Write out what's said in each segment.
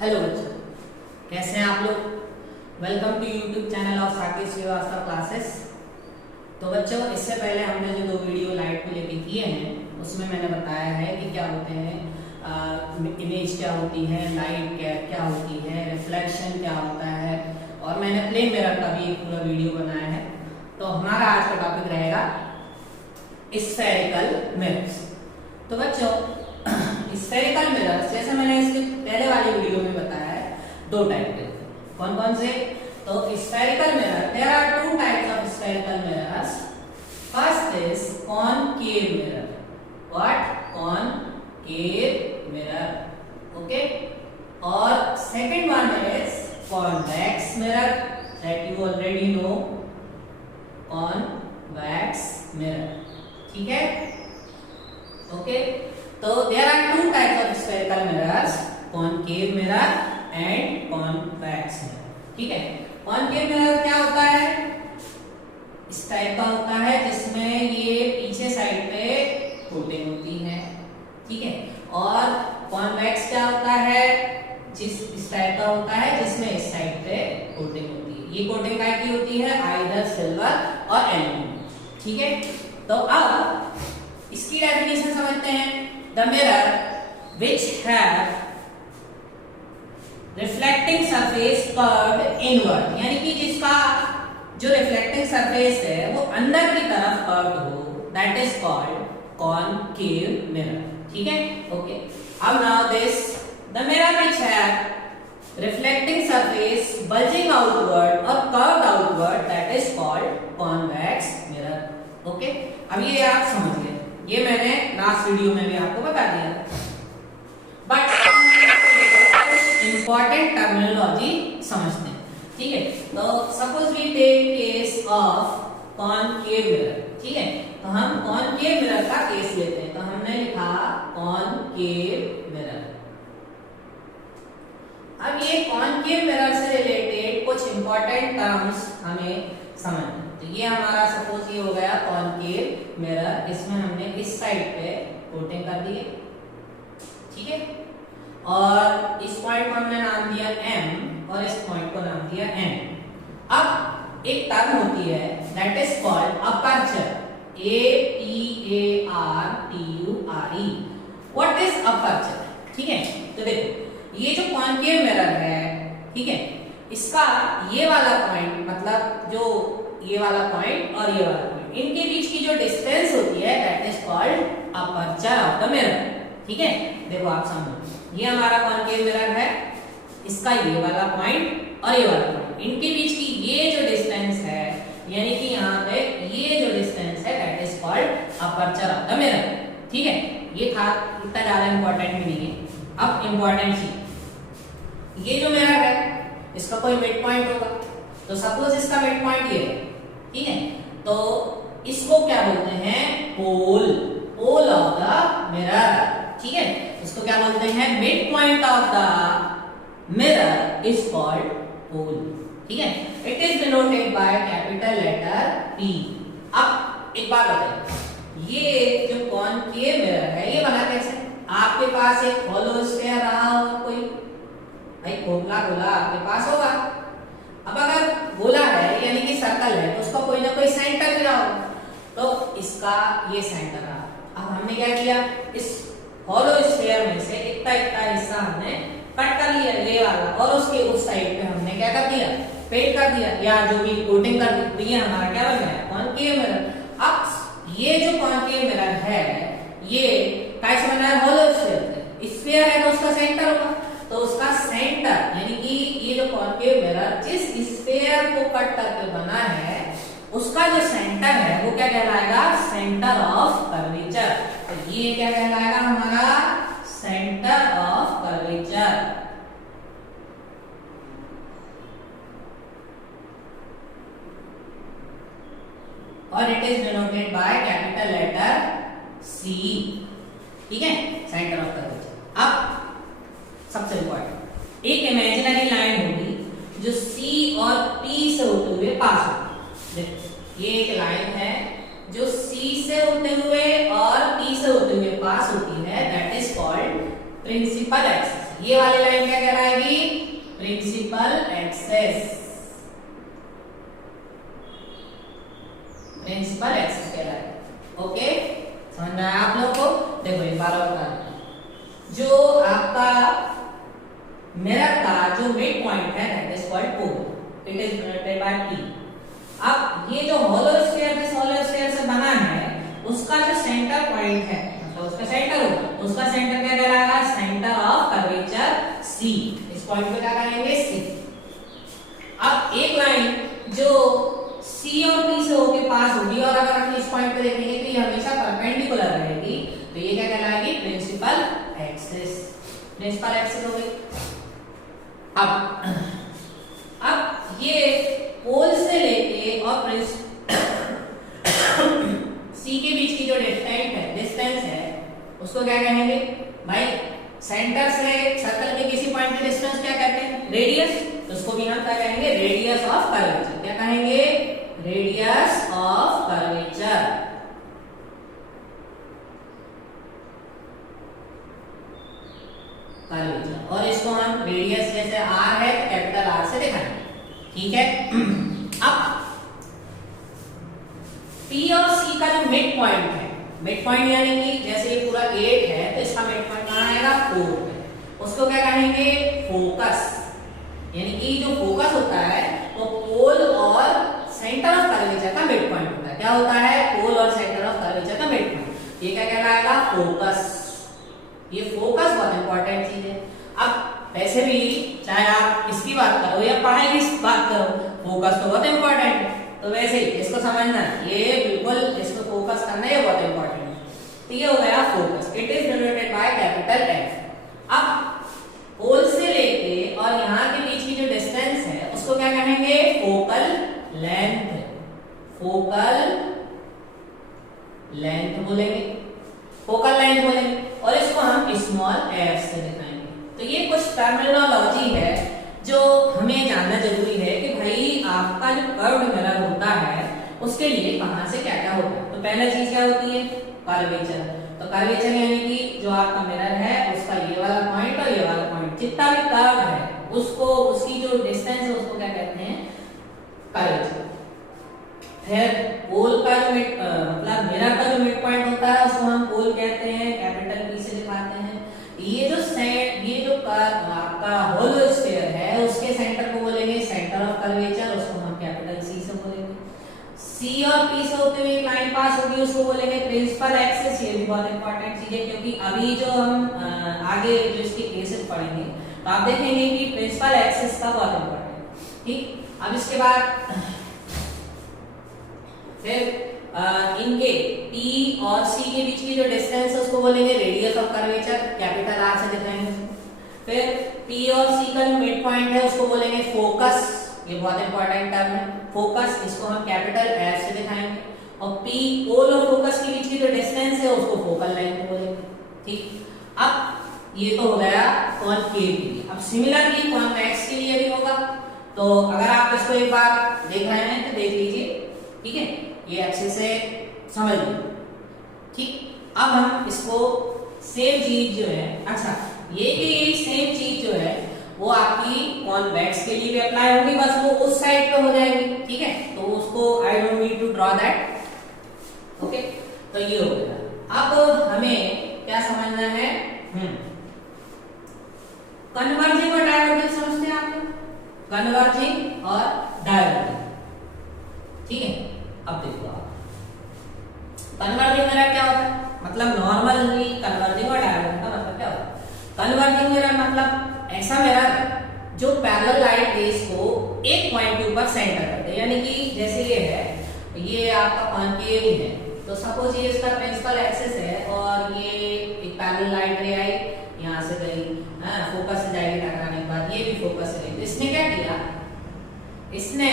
Hello बच्चों, कैसे हैं आप लोग। Welcome to YouTube channel of Saket Srivastava classes. तो बच्चों, इससे पहले हमने जो 2 वीडियो लाइट को लेके किए हैं उसमें मैंने बताया है कि क्या होते हैं, इमेज क्या होती है, लाइट क्या होती है, रिफ्लेक्शन क्या होता है, और मैंने प्लेन मिरर का भी एक पूरा वीडियो बनाया है। तो हमारा आज का टॉपिक रहेगा स्फेरिकल मिरर्स। तो बच्चों, स्फेरिकल मिरर्स जैसे मैंने इसके पहले वाली वीडियो में बताया है, 2 टाइप के। कौन कौन से? तो spherical mirror, there are 2 types of spherical mirrors. First is concave mirror. What? Concave mirror. Okay. और second one is convex mirror, that you already know, convex mirror. ठीक है? ओके। तो there are 2 types of spherical mirrors, concave mirror and convex mirror। ठीक है? concave mirror क्या होता है? इस टाइप का होता है जिसमें ये पीछे साइड पे कोटिंग होती है। ठीक है? और convex क्या होता है? इस टाइप का होता है जिसमें इस साइड पे कोटिंग होती है। ये कोटिंग काय की होती है? आइदर सिल्वर और एल्यूमिनियम। ठीक है? तो अब इसकी डेफिनेशन समझते हैं। The mirror which have reflecting surface curved inward, यानी कि जिसका जो रिफ्लेक्टिंग सरफेस है वो अंदर की तरफ कर्व्ड हो, that is called concave mirror। ठीक है? ओके। अब now this the mirror which have reflecting surface bulging outward or curved outward, that is called convex mirror। Okay. अब ये आप समझ गए, ये मैंने लास्ट वीडियो में भी आपको बता दिया। बट इंपॉर्टेंट टर्मिनोलॉजी समझते हैं। ठीक है? तो suppose we take case of concave mirror. ठीक है? तो हम कॉनकेव मिरर का केस लेते हैं। तो हमने लिखा कॉनकेव मिरर। अब ये कॉनकेव मिरर से रिलेटेड कुछ इंपॉर्टेंट टर्म्स हमें समझना। तो ये हमारा सपोज ये हो गया कॉनकेव मिरर, इसमें हमने इस साइड पे कोटिंग कर दी है। ठीक है? और इस पॉइंट को हमने नाम दिया M और इस पॉइंट को नाम दिया N। अब एक टर्म होती है that is called aperture, APARTURE। What is aperture? ठीक है? तो देखो, ये जो कॉनकेव मिरर है, ठीक है, इसका ये वाला पॉइंट, मतलब जो ये वाला पॉइंट और ये वाला पॉइंट, इनके बीच की जो डिस्टेंस होती है that is called aperture of the mirror. ठीक है? देखो आप समझो, ये हमारा कॉनकेव मिरर है, इसका ये वाला पॉइंट और ये वाला पॉइंट, इनके बीच की ये जो डिस्टेंस है, यानी कि यहाँ पे ये जो डिस्टेंस है that is called aperture of the mirror. ठीक है? ये था, इतना ज्यादा इंपॉर्टेंट भी नहीं है। अब इंपॉर्टेंट चीज, ये जो मिरर है इसका कोई मिड पॉइंट होगा। तो सपोज इसका मिड पॉइंट ये है। ठीक है? तो इसको क्या बोलते हैं? Pole, pole of the mirror. ठीक है? इसको क्या बोलते हैं? Mid point of the mirror is called pole. ठीक है? It is denoted by capital letter P। अब एक बात बताइए, ये जो कॉनकेव मिरर है ये बना कैसे? आपके पास एक हॉलो स्फीयर रहा होगा, कोई भाई खोखला गोला आपके पास होगा। अब अगर गोला है यानी कि सर्कल है तो उसका कोई ना कोई सेंटर भी रहा होगा। तो इसका ये सेंटर रहा। अब हमने क्या किया, इस हॉलो स्फीयर में से इतना इतना हिस्सा हमने कट कर लिया, ये वाला, और उसके उस साइड पे हमने क्या कर दिया? पेंट कर दिया, या जो भी कोटिंग कर दी। तो ये हमारा क्या बन गया? Concave mirror. अब ये जो कॉनकेव मिरर है ये कैसे बना है? हॉलो स्फीयर से। स्फीयर है तो उसका सेंटर होगा, तो उसका सेंटर यानी कि ये जो कॉनकेव मिरर जिस स्फीयर को कट करके बना है उसका जो सेंटर है वो क्या कहलाएगा? Centre of curvature. तो ये क्या कहलाएगा? हमारा सेंटर ऑफ कर्वेचर। और it is denoted by capital letter C। ठीक है? Centre of curvature. अब सबसे इंपॉर्टेंट, एक इमेजिनरी लाइन होगी जो C और P से होते हुए पास होगी। देखो, ये एक लाइन है जो C से होते हुए और P से होते हुए पास होती है, that is called principal axis. ये वाली लाइन क्या कहलाएगी? Principal axis. प्रिंसिपल एक्सेस कहलाएगी। ओके, समझ में आया आप लोगों को? देखो एक बार और बता दें, जो आपका मिरर का जो मिड पॉइंट है that is called pole, it is denoted by P। अब ये जो होलो स्फीयर जिस होलो स्फीयर से बना है उसका जो सेंटर पॉइंट है, मतलब उसका सेंटर होगा, उसका सेंटर क्या कहलाएगा? Centre of curvature C। इस पॉइंट पे क्या करेंगे? C। अब एक लाइन जो C और P से होके पास होगी और अगर हम इस पॉइंट पे देखेंगे तो ये हमेशा परपेंडिकुलर रहेगी, तो ये क्या कहलाएगी? Principal axis. प्रिंसिपल एक्सिस हो गई। अब ये पोल से लेके और सी के बीच की जो डिस्टेंस है उसको क्या कहेंगे भाई? सेंटर से सर्कल के किसी पॉइंट पे डिस्टेंस क्या कहते हैं? रेडियस। तो उसको भी हम क्या कहेंगे? Radius of curvature. क्या कहेंगे? Radius of curvature. कर्वेचर, और इसको हम रेडियस जैसे r है कैपिटल R से दिखाएंगे। ठीक है। अब P और C का जो मिड पॉइंट है, मिड पॉइंट यानी कि जैसे ये पूरा 8 है तो इसका मिड पॉइंट कहां आएगा? 4 पे। उसको क्या कहेंगे? फोकस। यानी कि जो फोकस होता है वो पोल और सेंटर ऑफ कर्वेचर का मिड पॉइंट होता है। क्या होता है? पोल और सेंटर ऑफ कर्वेचर का मिड पॉइंट। ये क्या कहलाएगा? फोकस। ये फोकस बहुत इंपॉर्टेंट चीज है। अब वैसे भी चाहे आप इसकी बात करो या पढ़ाई की बात करो, फोकस तो बहुत इंपॉर्टेंट है। तो वैसे ही इसको समझना, ये बिल्कुल इसको फोकस करना है, बहुत इंपॉर्टेंट है। तो ये हो गया focus. It is denoted by capital F। अब पोल से लेके और यहाँ के बीच की जो डिस्टेंस है उसको क्या कहेंगे? Focal length. फोकल लेंथ बोलेंगे, फोकल लेंथ बोलेंगे, और इसको हम स्मॉल f से दिखाएंगे। तो ये कुछ टर्मिनोलॉजी है जो हमें जानना जरूरी है कि भाई आपका जो कर्व्ड मिरर होता है उसके लिए कहां से क्या क्या होता है। तो पहला चीज क्या होती है? कर्वेचर। तो कर्वेचर यानी कि जो आपका मिरर है उसका ये वाला पॉइंट और ये वाला पॉइंट जितना भी कर्व है उसको, उसकी जो डिस्टेंस है उसको क्या कहते हैं? कर्वेचर। फिर पोल का जो मतलब मिरर का जो मिड पॉइंट होता है उसको हम पोल कहते हैं, कैपिटल P से दिखाते हैं। ये जो आपका होलो स्फीयर है उसके सेंटर को बोलेंगे सेंटर ऑफ कर्वेचर, उसको हम कैपिटल C से बोलेंगे। C और P से होते हुए एक लाइन पास होगी उसको बोलेंगे प्रिंसिपल एक्सिस। ये भी बहुत इंपॉर्टेंट चीज है क्योंकि अभी जो हम आगे जो इसके केसेस पढ़ेंगे तो आप देखेंगे कि प्रिंसिपल एक्सिस का बहुत इंपॉर्टेंट है। ठीक, अब इसके बाद फिर इनके P और C के बीच की जो डिस्टेंस है उसको बोलेंगे radius of curvature, capital R से दिखाएंगे। फिर P और C का जो मिड पॉइंट है उसको बोलेंगे फोकस। ये बहुत इंपॉर्टेंट टर्म है, फोकस। इसको हम कैपिटल F से दिखाएंगे। और P पोल और फोकस के बीच की जो डिस्टेंस है उसको फोकल लेंथ बोलेंगे। ठीक, अब ये तो हो गया कॉनकेव के लिए। अब सिमिलरली कॉन्वेक्स के लिए भी होगा। तो अगर आप इसको एक बार देख रहे हैं तो देख लीजिए। ठीक है, ये अच्छे से समझ लीजिए। ठीक, अब हम इसको सेम चीज जो है, अच्छा ये सेम चीज जो है वो आपकी कॉन्वेक्स के लिए भी अप्लाई होगी, बस वो उस साइड पे हो जाएगी। ठीक है, तो उसको I don't need to draw that. Okay, तो ये हो गया। अब हमें क्या समझना है? कन्वर्जिंग और डाइवर्जिंग समझते हैं आप लोग? कन्वर्जिंग और डाइवर्जिंग। ठीक है, अब देखो आप कन्वर्जिंग मिरर क्या होता है? मतलब नॉर्मली कन्वर्जिंग और डाइवर्जिंग का मतलब क्या होता है? कन्वर्जिंग मिरर मतलब ऐसा मिरर जो पैरेलल लाइट रेज को एक पॉइंट के ऊपर सेंटर करते हैं। यानी कि जैसे ये है, ये आपका कॉनकेव है, तो सपोज ये इसका प्रिंसिपल एक्सिस है और ये एक पैरेलल लाइट रे आई यहाँ से गई, फोकस से जाएगी टकराने के बाद, ये भी फोकस से गई। तो इसने क्या किया? इसने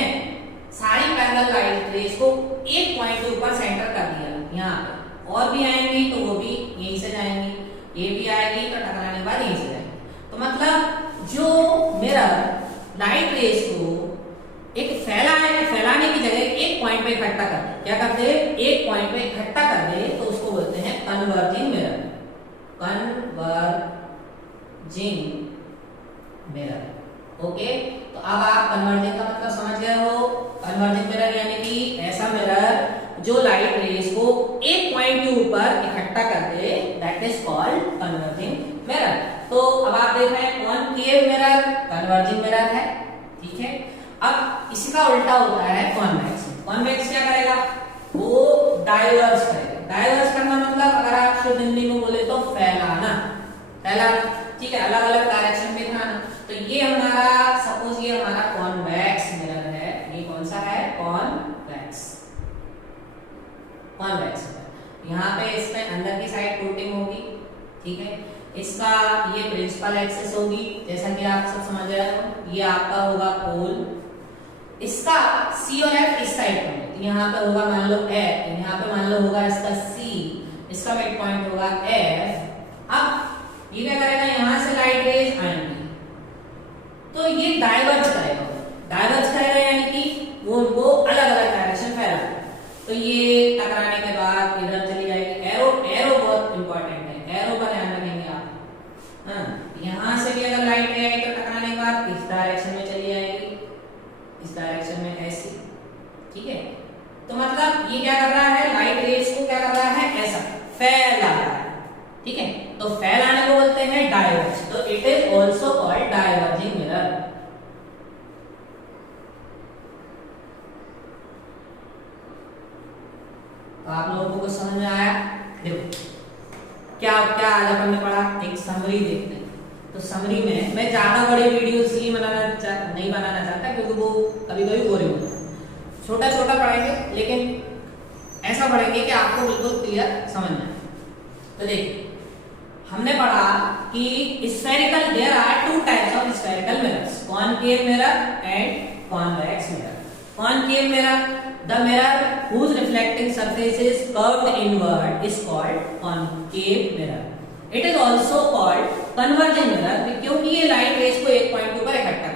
सारी पैरेलल लाइट रेज को एक पॉइंट के ऊपर सेंटर कर दिया यहाँ पे। और भी आएंगी तो वो भी यहीं से जाएंगी, ये भी आएगी तो टकराने के बाद यहीं से जाएंगी। तो मतलब जो मिरर लाइट रेज को एक फैलाने की जगह एक पॉइंट पे इकट्ठा कर दे, क्या करते हैं? एक पॉइंट पे इकट्ठा कर दे, तो उसको बोलते हैं converging mirror. Converging mirror. Okay, तो अब आप कन्वर्जिंग का मतलब समझ गए हो। कन्वर्जिंग मिरर यानी कि ऐसा मिरर जो लाइट रेज को एक पॉइंट के ऊपर इकट्ठा कर दे, that is called converging mirror. तो अब आप देख रहे हैं कॉनकेव मिरर कन्वर्जिंग मिरर है, ठीक है। अब इसका उल्टा होता है कॉन्वेक्स। कॉन्वेक्स क्या करेगा, वो डाइवर्स करेगा। डाइवर्स करना मतलब अगर आप शुद्ध हिंदी में बोले तो फैलाना, फैलाना, ठीक है, अलग अलग डायरेक्शन में दिखाना। तो ये हमारा सपोज ये हमारा कॉन्वेक्स मिरर है। ये कौन सा है, कॉन्वेक्स, कॉन्वेक्स। यहाँ पे इसमें अंदर की साइड कोटिंग होगी, ठीक है। इसका ये प्रिंसिपल एक्सिस होगी, जैसा कि आप सब समझ रहे हो। ये आपका होगा पोल, इसका सी और एफ इस साइड पर, तो यहाँ पे होगा मान लो एफ, यहाँ पे मान लो होगा इसका सी, इसका मिड पॉइंट होगा एफ। अब ये क्या करेगा, यहाँ से लाइट रेज आएंगी तो ये डाइवर्ज करेगा। डाइवर्ज करेगा यानी कि वो अलग अलग डायरेक्शन फैलाएगा। तो ये टकराने के बाद इधर चली जाएगी। एरो, एरो बहुत इंपॉर्टेंट है, एरो का ध्यान रखेंगे आप। हाँ, यहाँ से भी अगर लाइट रे आई तो टकराने के बाद इस डायरेक्शन में चली जाएगी, इस डायरेक्शन में ऐसी, ठीक है। तो मतलब ये क्या कर रहा है, लाइट रेज को क्या कर रहा है, ऐसा फैला रहा है, ठीक है। तो फैलाने को बोलते हैं डाइवर्ज। तो it is also called diverging mirror. तो आप लोगों को समझ में आया। देखो क्या क्या आज अपन ने पढ़ा, एक समरी देखते हैं। तो समरी में मैं ज्यादा बड़े वीडियो इसलिए नहीं बनाना चाहता क्योंकि वो कभी कभी बोरिंग होता है। छोटा छोटा पढ़ेंगे लेकिन ऐसा पढ़ेंगे कि आपको बिल्कुल क्लियर समझ में आए। तो देखिए हमने पढ़ा कि spherical, there are two types of spherical mirrors, concave mirror and convex mirror. Concave mirror, the mirror whose reflecting surface is curved inward is called concave mirror. It is also called converging mirror क्योंकि ये light rays को एक point के ऊपर इकट्ठा करता है,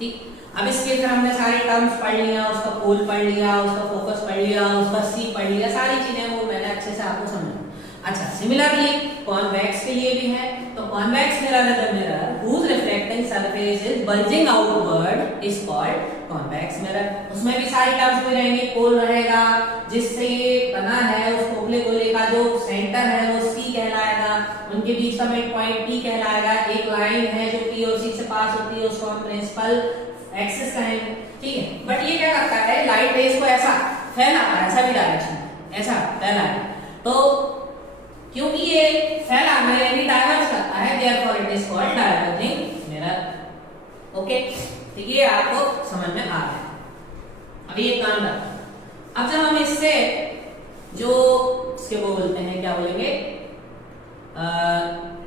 ठीक। अब इसके फिर हमने सारे टर्म्स पढ़ लिया, उसका पोल पढ़ लिया, उसका फोकस पढ़ लिया, उसका सी पढ़ लिया, सारी चीजें वो मैंने अच्छे से आपको समझा। अच्छा, सिमिलरली कॉन्वेक्स के लिए भी है। तो convex mirror is a mirror whose reflecting surface is bulging outward is called convex mirror. उसमें भी सारी टर्म्स में रहेंगे, पोल रहेगा, जिससे ये बना है उस खोखले गोले का जो सेंटर है वो सी कहलाएगा, उनके बीच का मिड पॉइंट पी कहलाएगा, एक लाइन है जो पी और सी से पास होती है उसको हम प्रिंसिपल एक्सिस कहेंगे, ठीक है। बट ये क्या करता है, लाइट रेज को ऐसा फैलाता है, सभी डायरेक्शन ऐसा फैला है। तो क्योंकि ये फैला में यानी डाइवर्ज करता है, therefore it is called diverging mirror. Okay, तो ये आपको समझ में आ गया। अभी ये काम करता है। अब जब हम इससे जो इसके वो बोलते हैं, क्या बोलेंगे,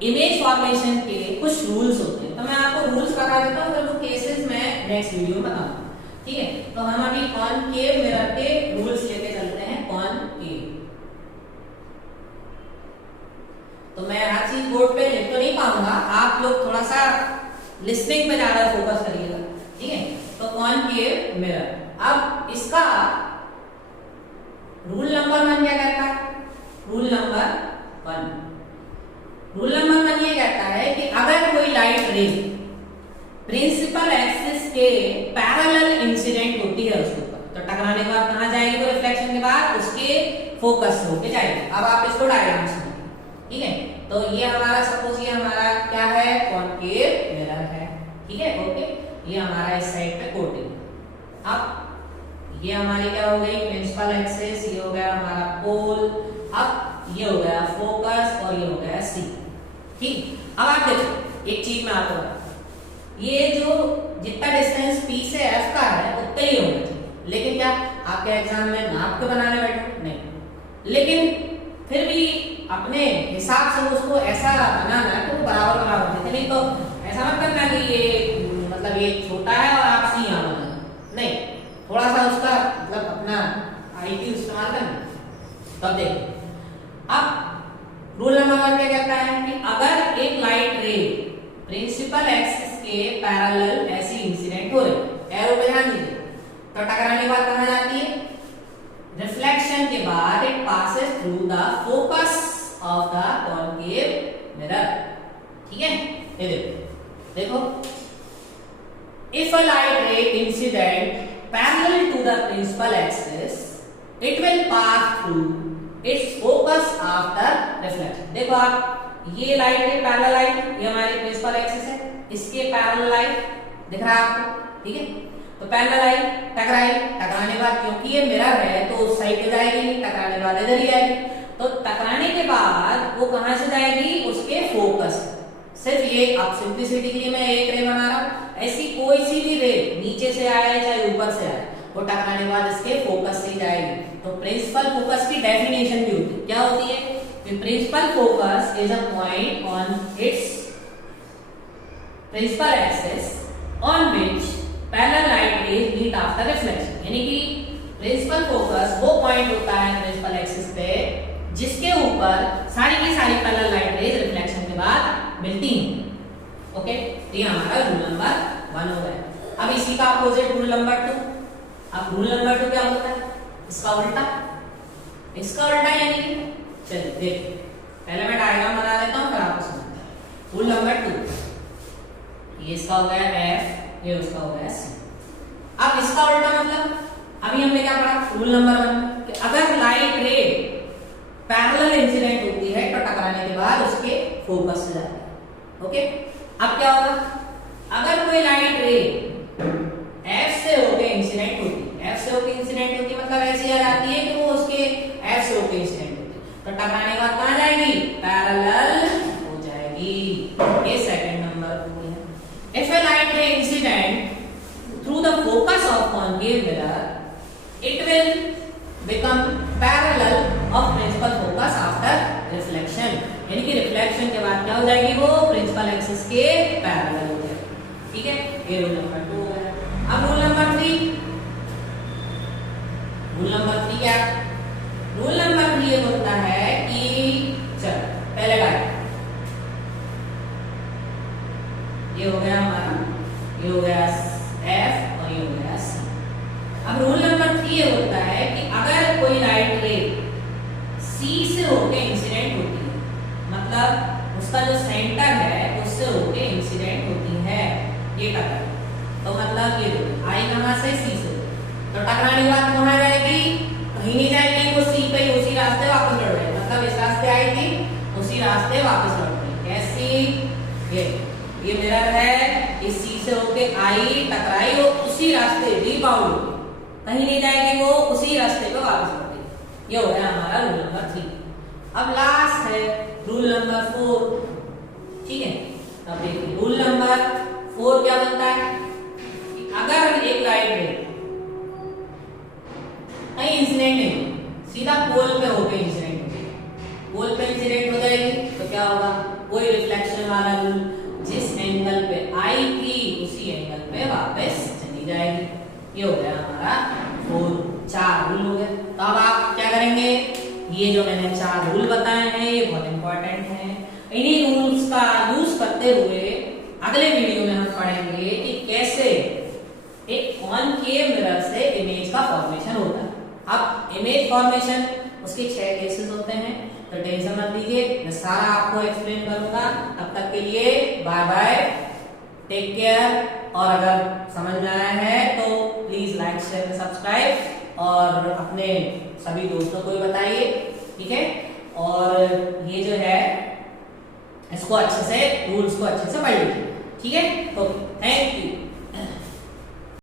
इमेज फॉर्मेशन के कुछ रूल्स होते हैं। तो मैं आपको रूल्स बता देता हूँ, फिर वो केसेस मैं नेक्स्ट वीडियो में बताऊंगा, ठीक है। तो हम अभी कॉनकेव मिरर के रूल्स लेके चलते हैं। कॉनकेव, तो मैं हर चीज बोर्ड पे लिख तो नहीं पाऊंगा, आप लोग थोड़ा सा लिसनिंग पे ज्यादा फोकस करिएगा, ठीक है। तो कॉनकेव मिरर, अब इसका रूल नंबर 1 क्या कहता है, रूल नंबर 1 ये कहता है कि अगर कोई लाइट रे प्रिंसिपल एक्सिस के पैरेलल इंसिडेंट होती है उसके ऊपर, तो टकराने के बाद कहां जाएगी, वो रिफ्लेक्शन के बाद उसके फोकस होके जाएगी। अब आप इसको डायग्राम से, ठीक है। तो ये हमारा सपोज ये हमारा क्या है, कॉनकेव मिरर है, ठीक है। ओके, ये हमारा इस साइड पे कोटिंग। अब ये हमारी क्या हो गई, प्रिंसिपल एक्सिस, ये हो गया हमारा पोल, अब ये हो गया फोकस और ये हो गया सी, ठीक। अब आप देखो एक चीज में आपको बता, ये जो जितना डिस्टेंस पी से एफ का है उतना ही होना चाहिए, लेकिन क्या आपके एग्जाम में नाप के बनाने बैठे नहीं, लेकिन फिर भी अपने हिसाब से उसको ऐसा बनाना है तो बराबर बराबर देते, नहीं तो ऐसा मत करना कि ये मतलब ये छोटा है और आप सी यहाँ बनाना, नहीं, थोड़ा सा उसका मतलब अपना आईक्यू इस्तेमाल करना। तब देखो, अब रूल नंबर 1 क्या कहता है कि अगर एक लाइट रे प्रिंसिपल एक्सिस के पैरेलल ऐसी इंसिडेंट हो रही, एरो पे ध्यान दीजिए, तो टकराने के बाद कहां जाती है, रिफ्लेक्शन के बाद it passes through the focus of the concave mirror, ठीक है। ये देखो देखो, if a light ray incident parallel to the principal axis, it will pass through its focus after reflection। देखो आप, ये लाइट रे पैरेलल आई, ये हमारी प्रिंसिपल एक्सिस है, इसके पैरेलल आई, दिख रहा है आपको, ठीक है। तो पैरेलल आई, टकराई, टकराने के बाद क्योंकि ये मिरर है तो उस साइड पे जाएगी, टकराने के बाद इधर ही आएगी। तो टकराने के बाद वो कहां से जाएगी, उसके फोकस। सिर्फ ये आप सिंपलिसिटी के लिए मैं एक रे बना रहा हूं, ऐसी कोई सी भी रे नीचे से आए चाहे ऊपर से आए, वो टकराने के बाद इसके फोकस से जाएगी। तो प्रिंसिपल फोकस की डेफिनेशन भी होती है, क्या होती है कि principal focus is a point on its principal axis on which parallel light rays meet after reflection. यानी कि प्रिंसिपल फोकस वो पॉइंट होता है प्रिंसिपल एक्सिस पे जिसके ऊपर सारी की सारी पैरेलल लाइट रेज रिफ्लेक्शन के बाद मिलती हैं। ओके, तो ये हमारा रूल नंबर 1 हो गया। अब इसी का अपोजिट रूल नंबर 2। अब रूल नंबर 2 क्या होता है, इसका उल्टा। इसका उल्टा यानी कि चलिए देखिए, पहले मैं डायग्राम बना लेता हूं फिर आपको समझाता हूं। रूल नंबर 2, ये इसका हो गया F, ये उसका हो गया C। अब इसका उल्टा मतलब, अभी हमने क्या पढ़ा रूल नंबर 1 कि अगर लाइट रे पैरेलल इंसिडेंट होती है तो टकराने के बाद उसके फोकस से जाती है। ओके, अब क्या होगा, अगर कोई लाइट रे F से होके इंसिडेंट होती है, F से होके इंसिडेंट होती है मतलब ऐसी आ जाती है कि वो उसके F से होके इंसिडेंट होती है, तो टकराने के बाद कहां जाएगी, पैरेलल हो जाएगी। ये सेकंड नंबर है। If a light ray incident through the focus of concave mirror, it will become parallel of principal focus after reflection। यानी कि रिफ्लेक्शन के बाद क्या हो जाएगी, वो प्रिंसिपल एक्सिस के पैरेलल हो जाएगी। ठीक है, ये रूल नंबर 2 हो गया। अब रूल नंबर 3। रूल नंबर 3 क्या, रूल नंबर 3 ये बोलता है कि चल पहले लाइट, ये हो गया हमारा, ये हो गया F और ये हो गया C। अब रूल नंबर 3 ये होता है कि अगर कोई लाइट रे C से होके इंसिडेंट होती है, मतलब उसका जो सेंटर है उससे होके इंसिडेंट होती है, ये टकरा, तो मतलब ये आई कहां से, C से, तो टकराने के बाद कहां जाएगी, कहीं नहीं जाएगी, वो C पे ही उसी रास्ते वापस लौट जाएगी। मतलब इस रास्ते आई थी, उसी रास्ते वापस लौट गई। कैसी, ये मिरर है, इस C से होके आई, टकराई, वो उसी रास्ते रीबाउंड हो गई, कहीं नहीं जाएगी, वो उसी रास्ते पे वापस लौट गई। ये हो गया हमारा रूल नंबर 3। अब लास्ट है रूल नंबर 4। ठीक है, अब देखिए रूल नंबर 4 क्या बोलता है कि अगर एक लाइट रे कहीं इंसिडेंट नहीं, सीधा पोल पे होके इंसिडेंट हो जाएगी, पोल पे इंसिडेंट हो जाएगी, तो क्या होगा, कोई रिफ्लेक्शन वाला रूल, जिस एंगल पे आई थी उसी एंगल पे वापस चली जाएगी। ये हो गया हमारा 4 रूल हो गए। तो अब आप क्या करेंगे, ये जो मैंने 4 रूल बताए हैं ये बहुत इंपॉर्टेंट हैं। इन्हीं रूल्स का यूज करते हुए अगले वीडियो में हम पढ़ेंगे कि कैसे एक कॉनकेव मिरर से इमेज का फॉर्मेशन होता है। अब इमेज फॉर्मेशन उसके 6 केसेस होते हैं, तो टेंशन मत लीजिए, मैं सारा आपको एक्सप्लेन करूंगा। तब तक के लिए बाय बाय, टेक केयर। और अगर समझ में आया है तो प्लीज लाइक शेयर सब्सक्राइब और अपने सभी दोस्तों को भी बताइए। ठीक है, और ये जो है इसको अच्छे से, रूल्स को अच्छे से पढ़ लीजिए। ठीक है, ओके, थैंक यू।